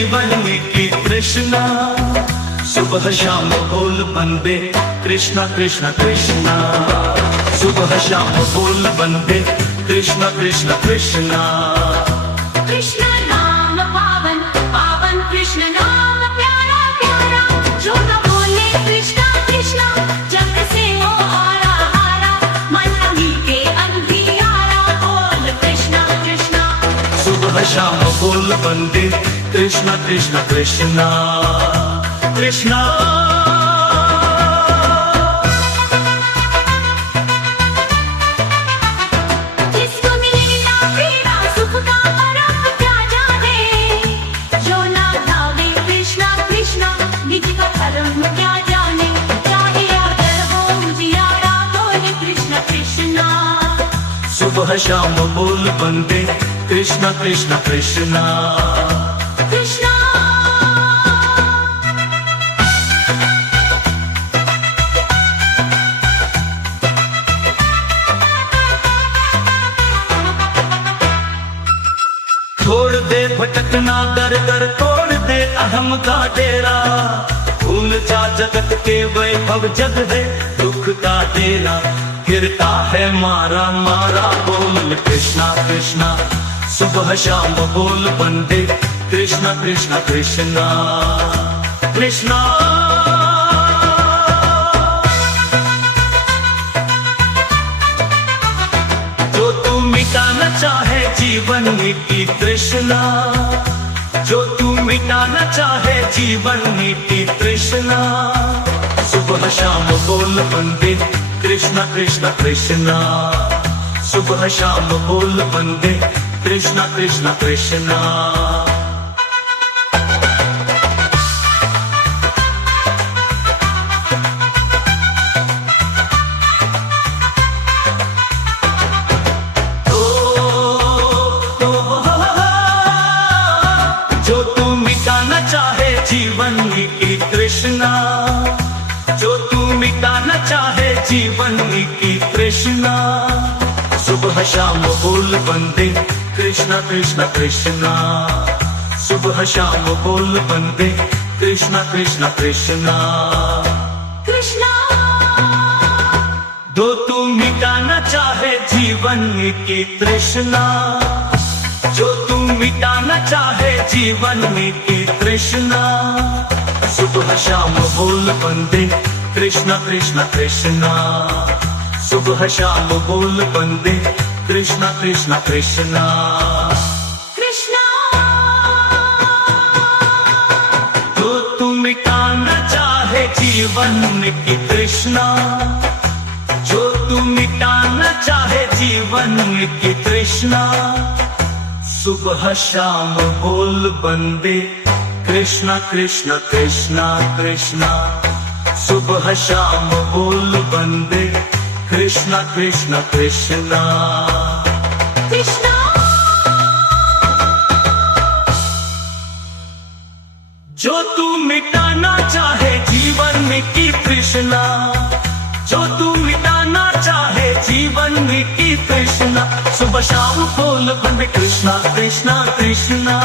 जीवन की तृष्णा। सुबह शाम बोल बंदे कृष्णा कृष्णा कृष्णा। सुबह शाम बोल बंदे कृष्णा कृष्णा कृष्णा। कृष्ण नाम पावन पावन, कृष्ण नाम प्यारा प्यारा। जो न बोले कृष्णा कृष्णा, जग से वो हारा हारा। मन के अंधियारा, बोल कृष्णा कृष्णा। सुबह शाम बोल बंदे कृष्णा कृष्णा कृष्णा कृष्णा। जिसको मिलेगा तेरा सुख का परम क्या जाने। जो ना भावे कृष्णा कृष्णा, निज का धर्म क्या जाने। चाहे आदर हो उजियारा, बोल कृष्णा कृष्णा। सुबह शाम बोल बंदे कृष्णा कृष्णा कृष्णा कृष्णा छोड़ दे भटकना दर दर, तोड़ दे अहम का डेरा। भूल जा जगत के वैभव, जग है दुख का डेरा। गिरता है मारा मारा, बोल कृष्णा कृष्णा। सुबह शाम बोल बंदे कृष्णा कृष्णा कृष्णा कृष्णा। जो तू मिटाना चाहे जीवन की तृष्णा, जो तू मिटाना चाहे जीवन की तृष्णा। सुबह शाम बोल बंदे कृष्णा कृष्णा कृष्णा। सुबह शाम बोल बंदे कृष्णा कृष्णा कृष्णा। जो तू मिटाना चाहे जीवन की तृष्णा, जो तू मिटाना चाहे जीवन की तृष्णा। सुबह शाम बोल बंदे कृष्णा कृष्णा कृष्णा। सुबह शाम बोल बंदे कृष्णा कृष्णा कृष्णा कृष्णा। जो तू मिटाना चाहे जीवन की तृष्णा, जो तू मिटाना चाहे जीवन की तृष्णा। सुबह शाम बोल बंदे कृष्णा कृष्णा कृष्णा। सुबह शाम बोल बंदे कृष्णा कृष्णा कृष्णा कृष्णा। जो तू मिटाना चाहे जीवन की तृष्णा, जो तू मिटाना चाहे जीवन की तृष्णा। सुबह शाम बोल बंदे कृष्णा कृष्णा कृष्णा कृष्णा। सुबह शाम बोल बंदे कृष्णा कृष्णा कृष्णा कृष्णा। जो तू मिटाना चाहे जीवन की तृष्णा, जो तू मिटाना चाहे जीवन की तृष्णा। सुबह शाम बोल बंदे कृष्णा कृष्णा कृष्णा।